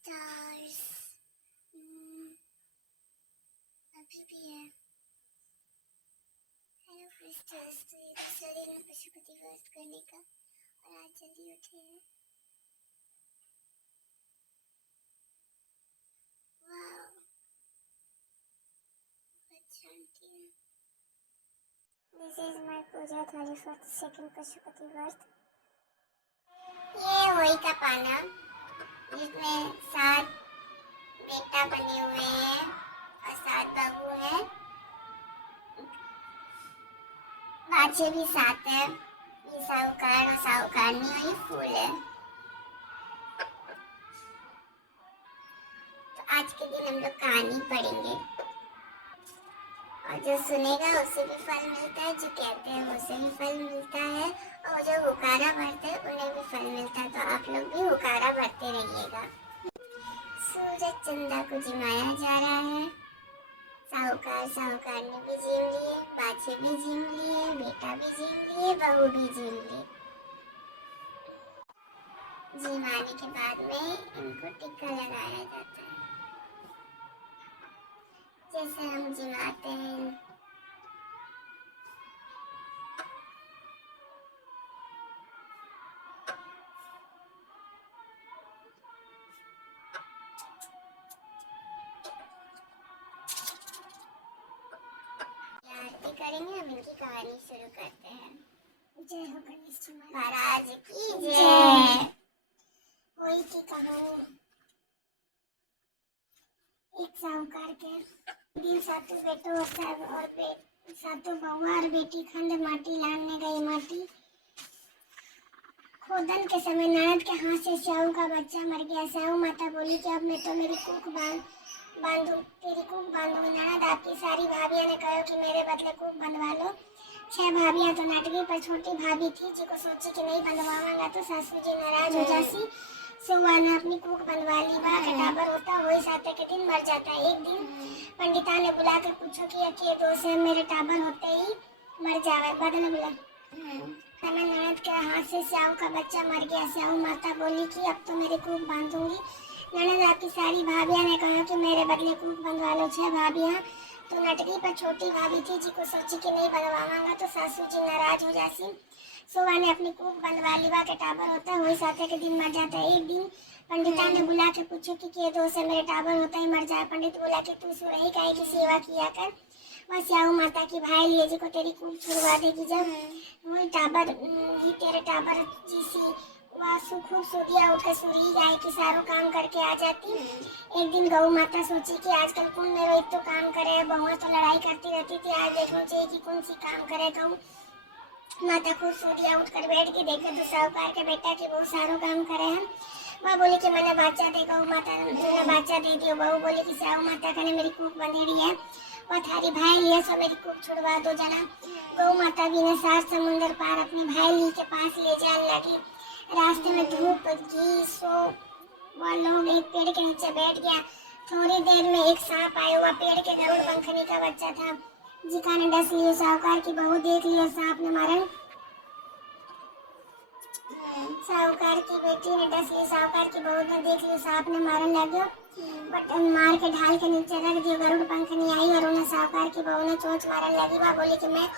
Stars अभी भी है। हेलो क्रिस्टल्स, तो ये दूसरा दिन है पशुपति व्रत करने का और आज जल्दी उठे हैं। वाह, बहुत शांति है। दिस इज माय पूजा थाली फॉर द सेकंड पशुपति व्रत। ये वही का पाना जिसमें 7 बेटा बने हुए हैं और 7 बहू है। बाचे भी 7 है। ये साहूकार और साहूकारनी और ये फूल है। तो आज के दिन हम लोग कहानी पढ़ेंगे और जो सुनेगा उसे भी फल मिलता है, जो कहते हैं उसे भी फल मिलता है और जो हुकारा भरते हैं उन्हें भी फल मिलता है। तो आप लोग भी हुकारा भरते रहिएगा। सूरज चंदा को जिमाया जा रहा है। साहूकार साहूकारनी भी जीव लिए, बाछे भी जीव लिए, बेटा भी जीव लिए, बहू भी जीव लिए। जिमाने के बाद में इनको टिक्का लगाया जाता है। जैसे हम जिमाते हैं आरती करेंगे। हम इनकी कहानी शुरू करते हैं। जय हो गणेश जी महाराज की जय। वही की कहानी। एक साहूकार के सातों बेटों और सातों बउआ और बेटी खंड माटी लाने गई। माटी खोदन के समय ननद के हाथ से स्याऊ का बच्चा मर गया। स्याऊ माता बोली कि अब मैं तो मेरी कूख बांधू तेरी कूख बांधूंगी। ननद आपकी सारी भाभियों ने कहा कि मेरे बदले कूख बंधवा लो। 6 भाभियां तो नट गई, पर छोटी भाभी थी जिसको सोची कि नहीं बंधवाऊंगा तो सासू जी नाराज हो जासी। सुआ ने अपनी कूख बंधवा ली। बा कटाबर होता वही 7 के दिन मर जाता। एक दिन पंडिता ने बुला कर पूछो कि ये दोष है, मेरे टाबर होते ही मर जावे। बदले बोला समय ननद के हाथ से स्याऊ का बच्चा मर गया। स्याऊ माता बोली कि अब तो मेरे कूख बांधूंगी। ननद आपकी सारी भाभियां ने कहा कि मेरे बदले कूख बंधवा लो। 6 भाभियां तो नट गई, पर छोटी भाभी थी जिसको सोची कि नहीं बंधवाऊंगा तो सासू जी नाराज हो जासी। सुआ ने अपनी कूख बंधवा ली। बा के टाबर होता है वही 7 के दिन मर जाता है। एक दिन पंडिता ने बुला के पूछो कि ये दोष है, मेरे टाबर होता ही मर जाए। पंडित बोला कि तू सुरही गाय की सेवा किया कर, बस स्याऊ माता की भाई लिए जी को तेरी कूख छुड़वा देगी। जब वही टाबर ही तेरे टाबर जीसी वासु खूब सूदिया उठकर सूरी गाय के सारों काम करके आ जाती। एक दिन गौ माता सोची कि आजकल कौन मेरा एक तो काम करे, बहुआ तो लड़ाई करती रहती थी, आज देखना चाहिए कि कौन सी काम करे। गौ माता खूब सूदिया उठकर बैठ के देखा तो साहूकार के बेटा के बहुत सारों काम करे हैं। वह बोली कि मैंने बाचा दे। गौ माता ने बाचा दे दियो। बहू बोली कि साहू माता का ने मेरी कूख बंधेड़ी है, वह थारी भाई लिया सो मेरी कूख छुड़वा दो जना। गौ माता भी ने 7 समुंदर पार अपने भाई ली के पास ले जाने लगी। रास्ते में धूप घी सो वह लोग एक पेड़ के नीचे बैठ गया। थोड़ी देर में एक सांप आया। वह पेड़ के गरुड़ पंखनी का बच्चा था, जिका ने डस लियो। साहूकार की बहू देख लियो, सांप ने मारन। साहूकार की बेटी ने डस लियो, साहूकार की बहू ने देख लियो, सांप ने मारन लग्यो। बटन मार के ढाल के नीचे रख दियो। गरुड़ पंखनी आई और उन्हें साहूकार की बहू ने चोंच मारन लगी। वह बोली कि मैं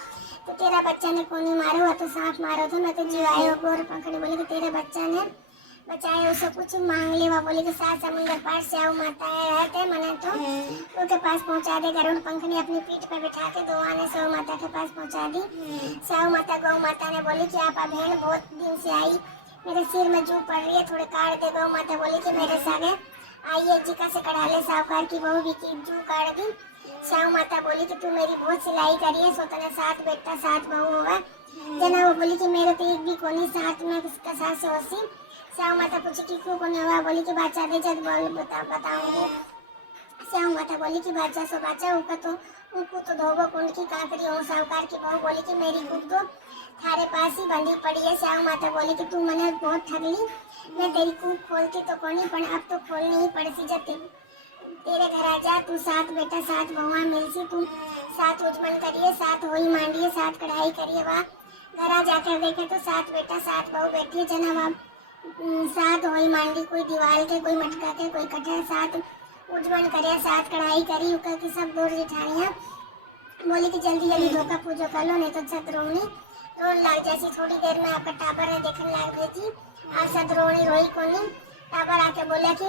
तो तेरा बच्चा ने कोनी मारो, वह तो सांप मारो था, मैं तो जीव आयो। गरुड़ पंखनी बोली कि तेरे बच्चा ने बचाए उसे कुछ मांग ले। वह बोली कि 7 समुंदर पार स्याऊ माता है रहते मने तो उसके पास पहुंचा दे। गरुड़ पंखनी अपनी पीठ पर बिठा के 2 आने स्याऊ माता के पास पहुंचा दी। स्याऊ माता गौ माता ने बोली कि आप बहन बहुत दिन से आई, मेरे सिर में जू पड़ रही है, थोड़े काट दे। गौ माता बोली कि मेरे सागे आइए जिका से कढ़ा ले। साहूकार की बहू भी की जू काट दी। स्याऊ माता बोली कि तू मेरी बहुत सिलाई करी है, सो तने 7 बेटा 7 बहू होगा। जना वो बोली कि मेरे तो एक भी कोनी, 7 में उसका 7 से 80। स्याऊ माता पूछी कि क्यों कोनी हुआ? बोली कि बाचा दे जब बोल बताऊंगी। स्याऊ माता बोली कि बाचा सो बाचा उका तो उनको तो धोबो कुंड की काकरी हो। साहूकार की बहू बोली कि मेरी कुछ तो थारे पास ही बंधी पड़ी है। स्याऊ माता बोली कि तू मने बहुत ठगली, मैं तेरी कूख खोलती तो कोनी, पर अब तो खोलनी ही पड़सी। जब तेरे घर आ जा, तू 7 बेटा 7 बहुआ मिलसी, तू 7 उजमन करिए, 7 होई मांडिए, 7 कढ़ाई करिए। वाह घर आ जाकर देखे तो 7 बेटा 7 बहू बैठी है। जना सात होई मांडी, कोई दीवाल के, कोई मटका के, कोई कटहर, सात उजवन करे, सात कढ़ाई करी, उका की सब दौड़ जेठानियाँ बोली कि जल्दी जल्दी धोखा पूजो कर लो, नहीं तो छतरोनी रोन लग जैसी। थोड़ी देर में आपका टाबर ने देखने लाग गई थी। आज छतरोनी रोई कोनी। टाबर आके बोला कि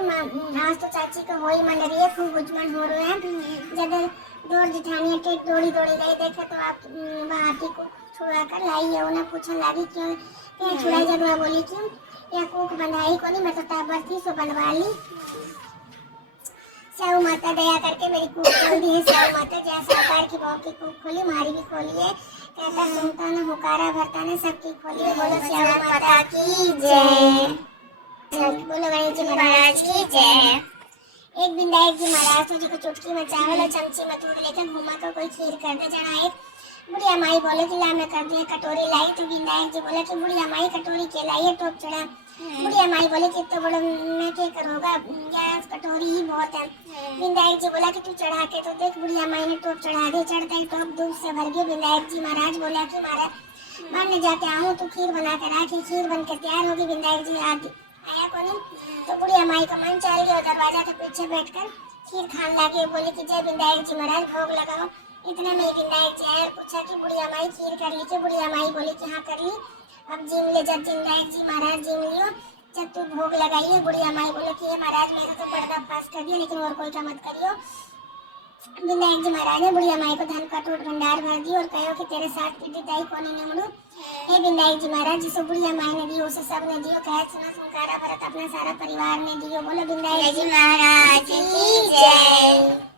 आज तो चाची को होई मन रही है, खूब उजमन हो रहे हैं। जब दौड़ जेठानियाँ टेक दौड़ी दौड़ी गई, देखे तो आप हाथी को छुड़ा कर लाई है। उन्हें पूछने लगी क्यों क्या छुड़ाई, जगह बोली क्यों या कुक बंधाई कोनी, मैं तो टाबर थी सो बनवा ली। स्याऊ माता दया करके मेरी कूक खोल दी है। स्याऊ माता जैसे साहूकार की बहू की कूक खोली, हमारी भी खोली है। कहता सुनता न हुकारा भरता ने सबकी खोली है। बोलो स्याऊ माता की जय। बोलो गणेश जी महाराज की जय। एक दिन विनायक जी महाराज तो जी को चुटकी में चावल और चमची में दूध लेकर घुमा कर कोई खीर कर दे। जना एक बुढ़िया माई बोले कि ला मैं कर दूं, कटोरी लाई तो विनायक जी बोले कि बुढ़िया माई कटोरी के लाई है, टोप चढ़ा। बुढ़िया माई बोले कि तो बड़ा मैं क्या करूँगा, गैस कटोरी ही बहुत है। विनायक जी बोला कि तू चढ़ा के तो देख। बुढ़िया माई ने टोप चढ़ा दी, चढ़ता ही टोप दूध से भर गया। विनायक जी महाराज बोला कि महाराज मारने जाके आऊँ तो खीर बना कर रखी, खीर बनकर तैयार होगी। विनायक जी आया को नहीं तो बुढ़िया माई का मन चल गया, दरवाजा के पीछे बैठकर खीर खाने लगे। बोले कि जय विनायक जी महाराज भोग लगाओ। इतने में विनायक जी आए, पूछा कि बुढ़िया माई खीर कर ली? बुढ़िया माई बोली कि हाँ कर ली। अब जिम ले। जब विनायक जी महाराज जिम लियो, जब तू भोग लगाइए। बुढ़िया माई बोले कि महाराज मेरा तो पर्दा फाश कर दिया, लेकिन और कोई का मत करियो। विनायक जी महाराज ने बुढ़िया माई को धन का टूट भंडार भर दी और कहो कि तेरे साथ पीटी दाई कोनी निमड़ू। हे विनायक जी महाराज जिसको बुढ़िया माई ने दियो उसे सब ने दियो। कहे सुना सुनकारा भरत अपना सारा परिवार ने दियो। बोलो विनायक जी महाराज की जय।